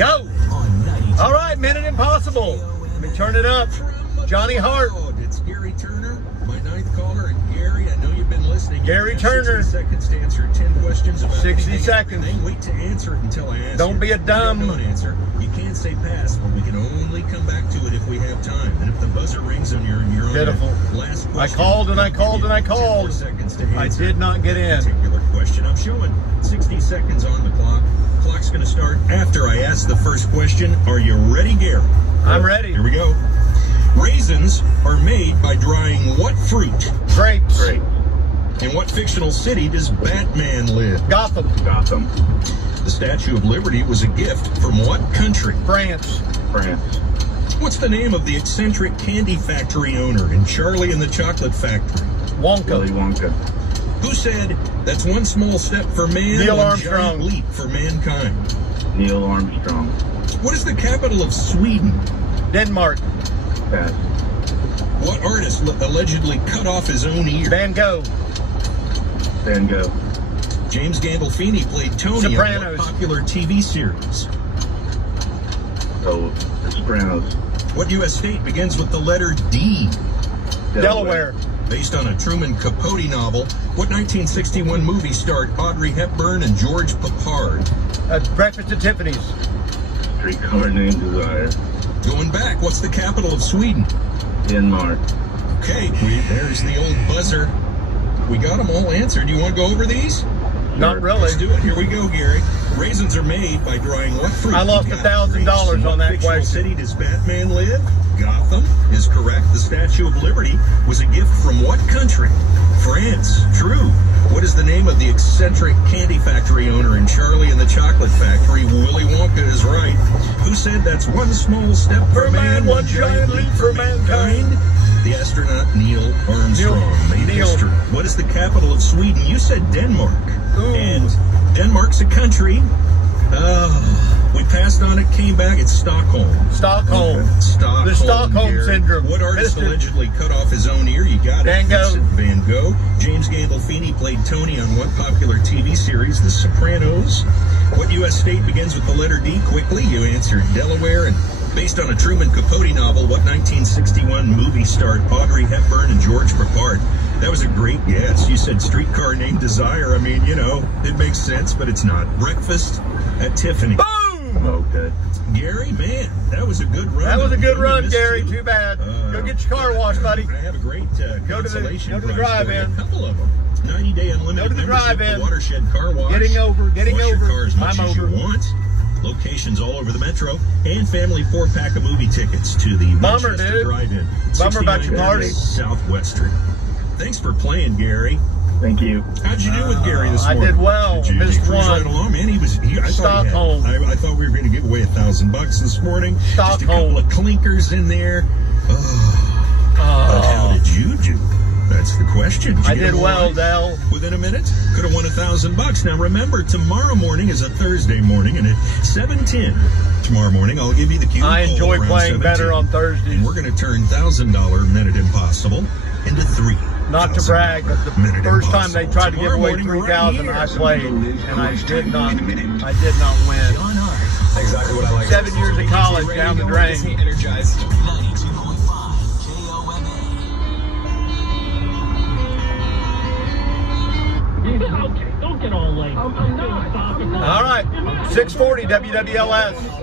Go. All right, Minute Impossible. Let me turn it up. Johnny Hart. It's Gary Turner, my ninth caller. And Gary, I know you've been listening. Gary Turner. 60 seconds to answer 10 questions about 60 seconds. Wait to answer it until I ask Don't you. be a dumb. Don't answer. You can't say pass, but we can only come back to it if we have time. And if the buzzer rings on your Pitiful. last question, I called and I called and I 10 more called. seconds to I answer did not get in. Particular question. I'm showing 60 seconds on the clock. Clock's going to start after I ask the first question. Are you ready, Gary? I'm ready. Here we go. Raisins are made by drying what fruit? Grapes. Great. In what fictional city does Batman live? Gotham. Gotham. The Statue of Liberty was a gift from what country? France. France. What's the name of the eccentric candy factory owner in Charlie and the Chocolate Factory? Wonka. Willy Wonka. Who said, "That's one small step for man, Neil one Armstrong. giant leap for mankind"? Neil Armstrong. What is the capital of Sweden? Denmark. Pass. What artist allegedly cut off his own ear? Van Gogh. Van Gogh. James Gandolfini played Tony Sopranos. on what popular TV series? Oh, The Sopranos. What U.S. state begins with the letter D? Delaware. Based on a Truman Capote novel, what 1961 movie starred Audrey Hepburn and George Papard? Breakfast at Tiffany's. Streetcar Named Desire. Going back, what's the capital of Sweden? Denmark. Okay, there's the old buzzer. We got them all answered. You want to go over these? Not really. Let's do it. Here we go, Gary. Raisins are made by drying what fruit? I lost You got $1,000 on that fictional question. city does Batman live? Gotham is correct. The Statue of Liberty was a gift from what country? France. True. What is the name of the eccentric candy factory owner in Charlie and the Chocolate Factory? Willy Wonka is right. Who said that's one small step for man, one giant leap for mankind? The astronaut Neil Armstrong made history. What is the capital of Sweden? You said Denmark. Ooh. And Denmark's a country. We passed on it, came back. It's Stockholm. Stockholm. Okay. Stockholm. The Stockholm Gary. syndrome. What artist Missed it. allegedly cut off his own ear? You got it. Van Gogh. Vincent Van Gogh. James Gandolfini played Tony on what popular TV series? The Sopranos. What U.S. state begins with the letter D? Quickly, you answered Delaware. And based on a Truman Capote novel, what 1961 movie starred Audrey Hepburn and George Papard? That was a great guess. You said Streetcar Named Desire. I mean, you know, it makes sense, but it's not. Breakfast at Tiffany. Boom! Okay. Gary, man, that was a good run. That was a good You run, missed Gary. two. Too bad. Go get your car washed, buddy. I have a great consolation go to the prize for you. drive-in. A couple of them. 90-day unlimited Go to the membership drive-in. to Watershed Car Wash. Getting over. Wash your car as much I'm as over. you want. Locations all over the metro. And family 4-pack of movie tickets to the Bummer, Manchester dude. Drive-In. Bummer about your 69 party. Southwestern. Thanks for playing, Gary. Thank you. How'd you do with Gary this I morning? did well. Did you Missed cruise one. right along? Man, I Stockholm. I thought we were going to give away $1,000 this morning. Just a Stockholm. couple of clinkers in there. But how did you do? That's the question. I did well, Dell. Within a minute, could have won $1,000. Now remember, tomorrow morning is a Thursday morning, and at 7:10 tomorrow morning, I'll give you the cue. I enjoy playing better on Thursdays. And we're going to turn $1,000 Minute Impossible into $3. Not to brag, but the Minute first time they tried to give Tomorrow away morning, 3,000, right I here. played, and I did not win. Exactly what I like. 7 years of college down the drain. Energized 92.5 KOMA. Okay, don't get all late. I'm not. All right, 640 WWLS.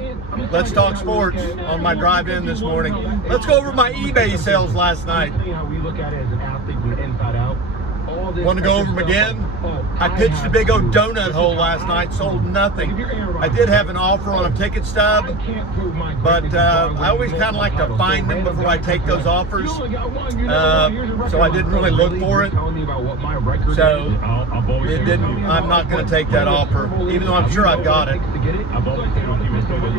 Let's talk sports on my drive-in this morning. Let's go over my eBay sales last night. How we look at it as an athlete from the inside out. Want to go over them again? I pitched a big old donut hole last night, sold nothing. I did have an offer on a ticket stub, but I always kind of like to find them before I take those offers. So I didn't really look for it. So it didn't. I'm not going to take that offer, even though I'm sure I've got it.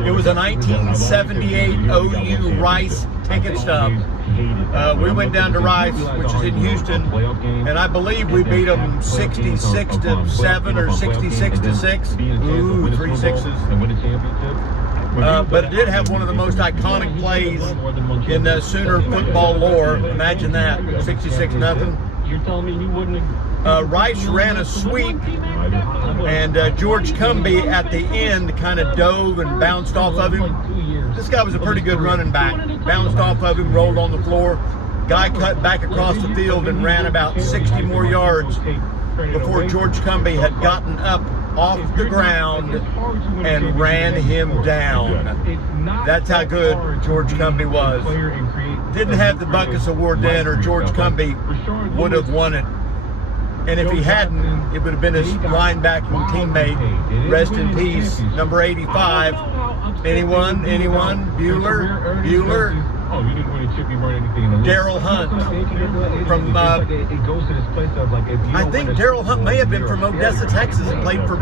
It was a 1978 OU Rice ticket stub. We went down to Rice, which is in Houston, and I believe we beat them 66-7 or 66-6. Ooh, 3 sixes. But it did have one of the most iconic plays in the Sooner football lore. Imagine that, 66-0. You're telling me you wouldn't have... Rice ran a sweep And George Cumbie at the end kind of dove and bounced off of him. This guy was a pretty good running back. Bounced off of him, rolled on the floor. Guy cut back across the field and ran about 60 more yards before George Cumbie had gotten up off the ground and ran him down. That's how good George Cumbie was. Didn't have the Buckus Award then, or George Cumbie would have won it. And if he hadn't, it would have been his linebacking teammate, rest in peace, number 85. Anyone? Bueller? Oh, you didn't win a chip, you weren't anything in the league. Daryl Hunt from, I think Daryl Hunt may have been from Odessa, Texas, and played for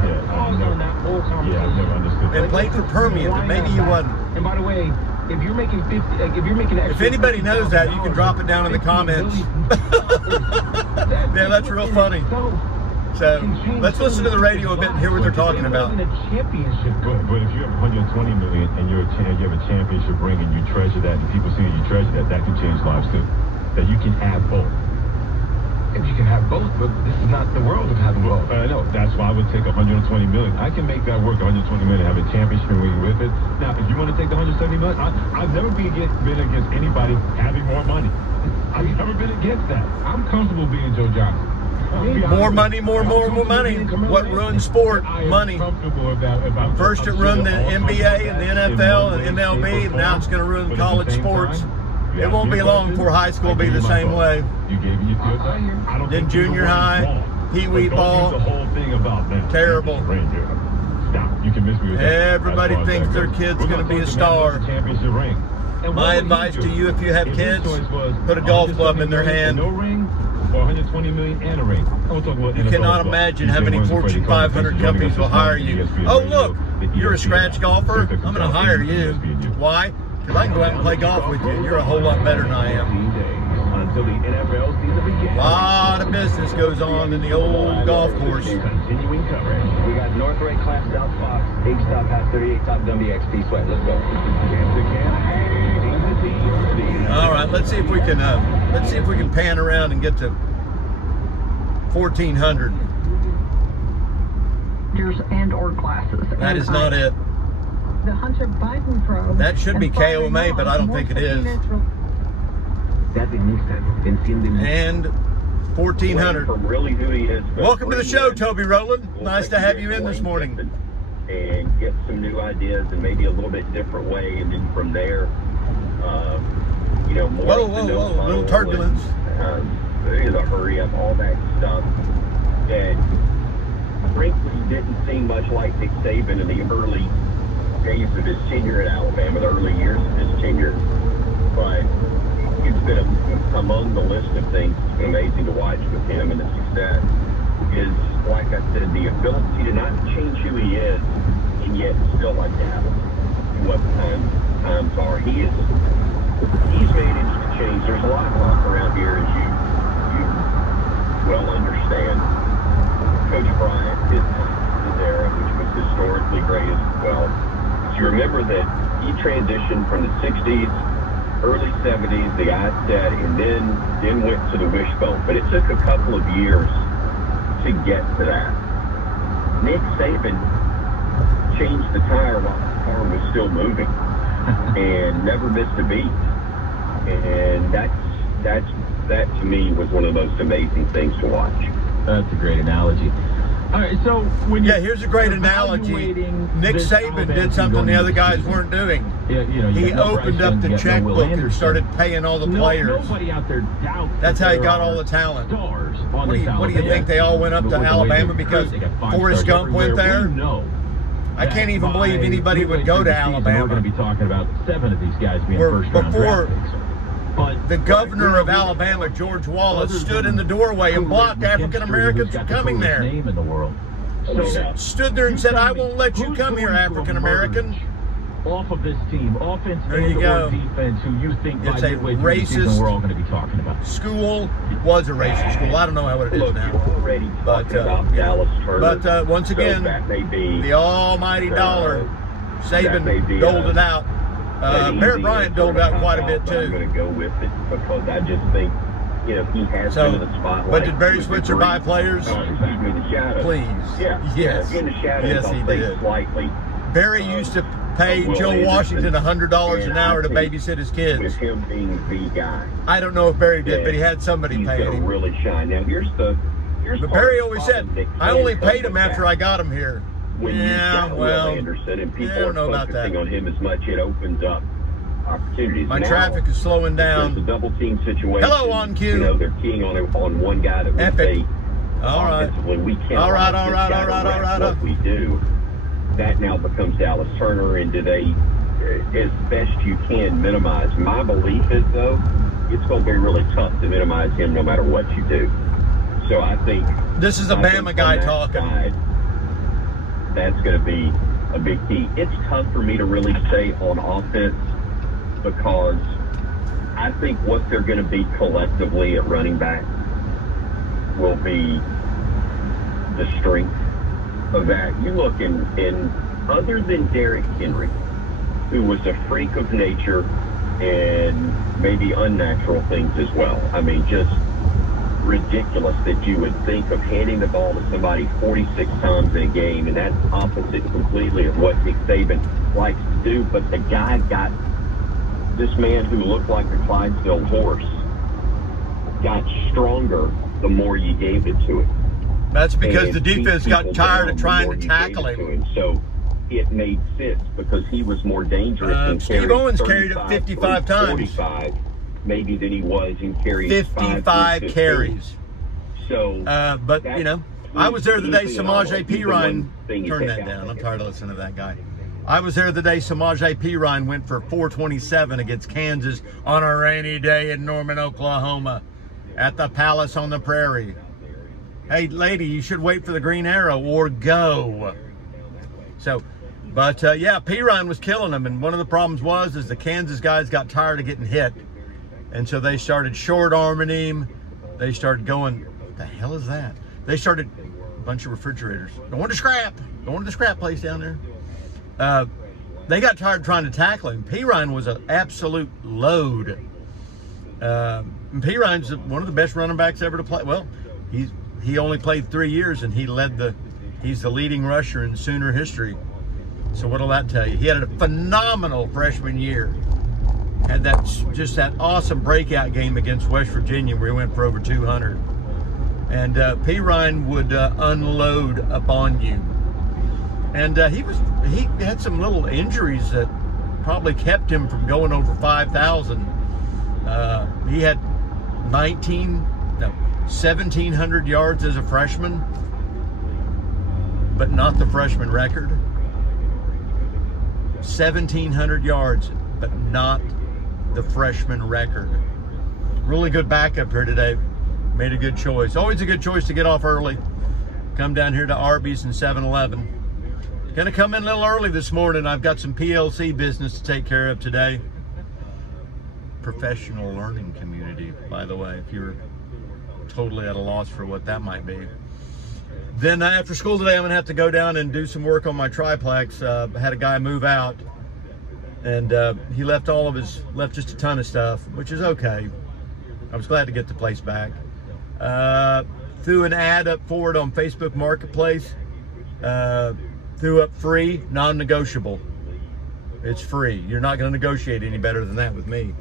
Permian, but maybe he wasn't. And by the way, if you're making 50, if anybody knows that, you can drop it down in the comments. Yeah, that's real funny. So let's listen to the radio a bit and hear what they're talking about. But if you have 120 million and you have a championship ring and you treasure that, and people see that you treasure that, that can change lives too. That you can have both. If you can have both, but this is not the world of having both. I know. That's why I would take 120 million. I can make that work. 120 million, have a championship ring with it. Now, if you want to take the 170 million, I've never been against anybody having more money. I've never been against that. I'm comfortable being Joe Johnson. More money, more money. What ruins sport? Money. First it ruined the NBA and the NFL and MLB, and now it's going to ruin college sports. It won't be long before high school will be the same way. Then junior high, pee-wee ball. Terrible. Everybody thinks their kid's going to be a star. My advice to you, if you have kids, put a golf club in their hand. 120 million and a ring. You cannot imagine how many Fortune 500 companies will hire you. Oh, look, you're a scratch golfer. I'm going to hire you. Why? Because I can go out and play golf with you. You're a whole lot better than I am. A lot of business goes on in the old golf course. Continuing coverage. We got North Ray Class South Fox, H-Stop Hat 38 Top WXP Sweat. Let's go. All right, let's see if we can pan around and get to 1400. And or classes. That is not it. The Hunter Biden probe. That should be KOMA, but I don't think it is. And 1400. From really who he is. Welcome to the show, Toby Rowland. Nice to have you in this morning. And get some new ideas and maybe a little bit different way, and then from there, you know, more. Whoa, little turbulence. In a hurry up, all that stuff. And frankly, didn't seem much like Nick Saban in the early days of his tenure at Alabama, the early years of his tenure. But it's been among the list of things that's been amazing to watch with him, and the success is, like I said, the ability to not change who he is and yet still adapt to what times are. He's managed to change. There's a lot of talk around here, as you well understand. Coach Bryant, his era, which was historically great as well. So you remember that he transitioned from the 60s, early 70s, the ISET, and then went to the wishbone. But it took a couple of years to get to that. Nick Saban changed the tire while the car was still moving and never missed a beat. And that to me was one of the most amazing things to watch. That's a great analogy. All right, so when here's a great analogy. Nick Saban did something the other guys weren't doing. He opened up the checkbook and started paying all the players. Nobody out there doubts. That's how he got all the talent. What do you think they all went up to Alabama because Forrest Gump went there? I can't even believe anybody would go to Alabama. We're going to be talking about 7 of these guys being first-round draft picks. But the governor of Alabama, George Wallace, stood in the doorway and blocked African Americans from coming there. Stood there and said, "I won't let you come here, African American." Off of this team, offense and defense, who you think it's a racist we're all going to be talking about. School was a racist school. I don't know what it is now. But once again, the almighty dollar, Saban doled it out. Barrett Bryant doled out quite a bit too. I'm going to go with it because I just think you know, he has some of the spotlight. But did Barry Switzer buy players? Please. Yeah. Yes. In the shadows, yes, he did. Slightly. Barry used to pay Joe Washington $100 an hour to babysit his kids. With him being the guy. I don't know if Barry did, but he had somebody paying him. Really shine. Now but Barry always said, I only paid him after I got him here. Yeah, well, Anderson and people I don't know about that. on him as much, it opens up opportunities. My traffic is slowing down. It's a double team situation. Hello, on cue. You know, they're keying on one guy that we say, all right. We can't all right. What we do. That now becomes Dallas Turner, and do they, as best you can, minimize? My belief is, though, it's going to be really tough to minimize him no matter what you do. So I think this is a Bama guy talking. That's going to be a big key. It's tough for me to really say on offense because I think what they're going to be collectively at running back will be the strength of that. You look in other than Derrick Henry, who was a freak of nature and maybe unnatural things as well. I mean, just ridiculous that you would think of handing the ball to somebody 46 times in a game, and that's opposite completely of what Nick Saban likes to do. But the guy got this man who looked like a Clydesdale horse got stronger the more you gave it to him. That's because the defense got tired of trying to tackle him. So it made sense because he was more dangerous. Steve Owens carried it 55 times. 45, maybe than he was in carries 55 carries. So, but you know, I was there the day Samaje Perine turned that down. I'm tired of listening to that guy. I was there the day Samaje Perine went for 427 against Kansas on a rainy day in Norman, Oklahoma, at the Palace on the Prairie. Hey, lady, you should wait for the green arrow or go. So, but yeah, Perine was killing them, and one of the problems was the Kansas guys got tired of getting hit, and so they started short-arming him. They started going, what the hell is that? They started a bunch of refrigerators. Going to scrap. Going to the scrap place down there. They got tired trying to tackle him. Perine was an absolute load. And Perine's one of the best running backs ever to play. Well, he only played 3 years, and he's the leading rusher in Sooner history. So what'll that tell you? He had a phenomenal freshman year. Had that awesome breakout game against West Virginia where he went for over 200. And Perine would unload upon you. And he had some little injuries that probably kept him from going over 5,000. He had 1,700 yards as a freshman, but not the freshman record. 1,700 yards, but not the freshman record. Really good backup here today. Made a good choice. Always a good choice to get off early. Come down here to Arby's and 7-Eleven. Gonna come in a little early this morning. I've got some PLC business to take care of today. Professional learning community, by the way, if you're totally at a loss for what that might be. Then after school today, I'm gonna have to go down and do some work on my triplex. I had a guy move out, and he left just a ton of stuff, which is okay. I was glad to get the place back. Threw an ad up for it on Facebook Marketplace. Threw up free, non-negotiable. It's free. You're not gonna negotiate any better than that with me.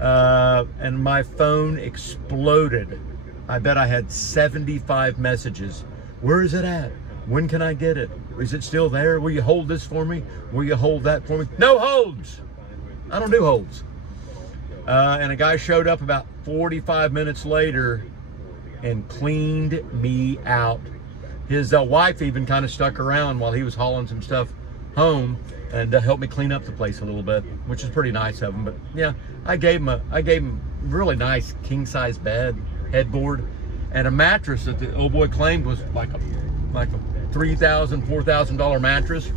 And my phone exploded. I bet I had 75 messages. Where is it at? When can I get it? Is it still there? Will you hold this for me? Will you hold that for me? No holds. I don't do holds. And a guy showed up about 45 minutes later and cleaned me out. His wife even kind of stuck around while he was hauling some stuff home and helped me clean up the place a little bit, which is pretty nice of him. But yeah, I gave him a really nice king-size bed, headboard, and a mattress that the old boy claimed was like a $3,000, $4,000 mattress.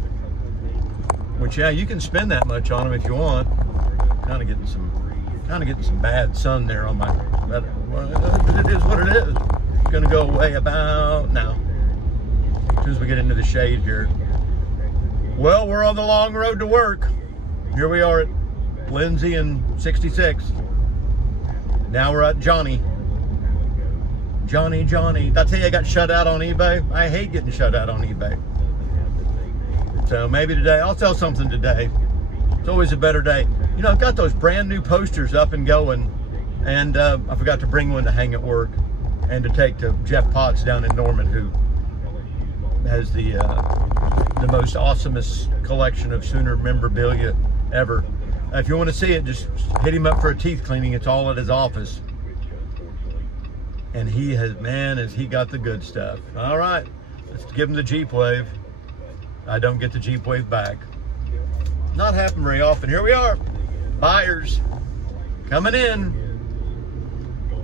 Which, yeah, you can spend that much on them if you want. Kind of getting some bad sun there on my. It is what it is. It's gonna go away about now. As soon as we get into the shade here. Well, we're on the long road to work. Here we are at Lindsay and 66. Now we're at Johnny. Johnny. Did I tell you I got shut out on eBay? I hate getting shut out on eBay. So maybe today, I'll sell something today. It's always a better day. You know, I've got those brand new posters up and going, and I forgot to bring one to hang at work and to take to Jeff Potts down in Norman, who has the most awesomest collection of Sooner memorabilia ever. If you want to see it, just hit him up for a teeth cleaning. It's all at his office. And he has, man, has he got the good stuff. All right, let's give him the Jeep Wave. I don't get the Jeep Wave back. Not happen very often. Here we are, buyers coming in.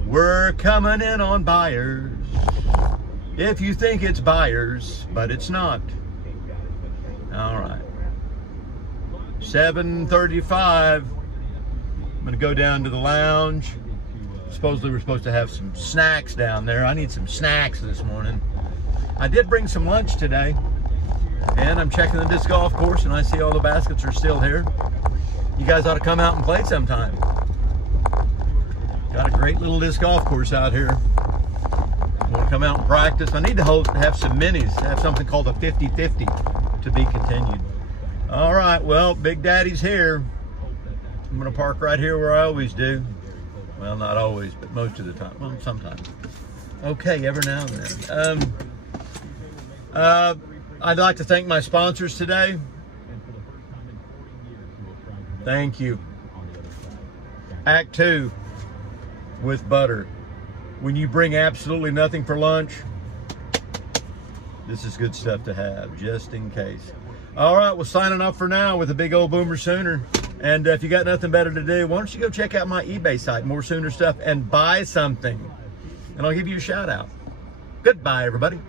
We're coming in on buyers. If you think it's buyers, but it's not. All right, 7:35. I'm gonna go down to the lounge. Supposedly we're supposed to have some snacks down there. I need some snacks this morning. I did bring some lunch today, and I'm checking the disc golf course, and I see all the baskets are still here. You guys ought to come out and play sometime. Got a great little disc golf course out here. Want to come out and practice? I need to have some minis. Have something called a 50-50 to be continued. All right, well, Big Daddy's here. I'm gonna park right here where I always do. Well, not always, but most of the time. Well, sometimes. Okay, every now and then. I'd like to thank my sponsors today. Thank you. Act 2 with butter. When you bring absolutely nothing for lunch, this is good stuff to have, just in case. All right, well, signing off for now with a big old Boomer Sooner. And if you got nothing better to do, why don't you go check out my eBay site, more Sooner stuff, and buy something. And I'll give you a shout out. Goodbye, everybody.